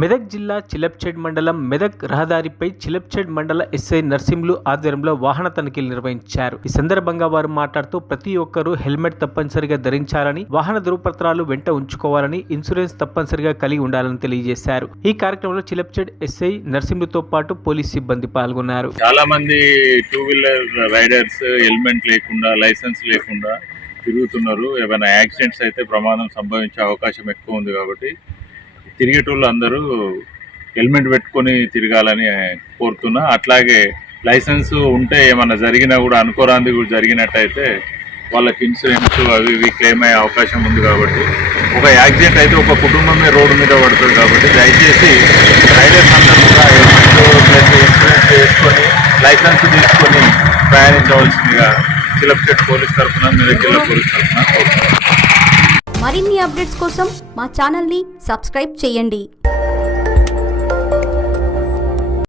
మెదక్ జిల్లా చిలప్చేడ్ మండలం మెదక్ రహదారిపై చిలప్చేడ్ మండల ఎస్ఐ నర్సింహులు ఆధ్వర్యంలో వాహన తనిఖీలు నిర్వహించారు. ఈ సందర్భంగా వారు మాట్లాడుతూ ప్రతి ఒక్కరూ హెల్మెట్ తప్పనిసరిగా ధరించాలని, వాహన ధృవపత్రాలు వెంట ఉంచుకోవాలని, ఇన్సూరెన్స్ తప్పనిసరిగా కలిగి ఉండాలని తెలియజేశారు. ఈ కార్యక్రమంలో చిలప్చేడ్ ఎస్ఐ నర్సింహులతో పాటు పోలీస్ సిబ్బంది పాల్గొన్నారు. చాలా మంది 2 వీలర్ రైడర్స్ హెల్మెట్ లేకుండా, లైసెన్స్ లేకుండా తిరుగుతున్నారు. ఏమైనా యాక్సిడెంట్స్ అయితే ప్రమాదం సంభవించే అవకాశం ఎక్కువ ఉంది. కాబట్టి తిరిగేటోళ్ళు అందరూ హెల్మెట్ పెట్టుకొని తిరగాలని కోరుతున్నా. అట్లాగే లైసెన్స్ ఉంటే ఏమన్నా జరిగినా కూడా, అనుకోరాంది కూడా జరిగినట్టయితే వాళ్ళకి ఇన్సూరెన్స్ అవి ఇవి క్లెయిమ్ అయ్యే అవకాశం ఉంది. కాబట్టి ఒక యాక్సిడెంట్ అయితే ఒక కుటుంబమే రోడ్డు మీద పడుతుంది. కాబట్టి దయచేసి రైడర్స్ అందరూ కూడా హెల్మెట్ ప్లస్ ఇన్సూరెన్స్ చేసుకొని లైసెన్స్ తీసుకొని ప్రయాణించవలసిందిగా చిలప్చేడ్ పోలీస్ తరఫున, మెదక్ జిల్లా పోలీస్ తరఫున కోరుతున్నాను. మరిన్ని అప్డేట్స్ కోసం మా ఛానల్ని సబ్స్క్రైబ్ చేయండి.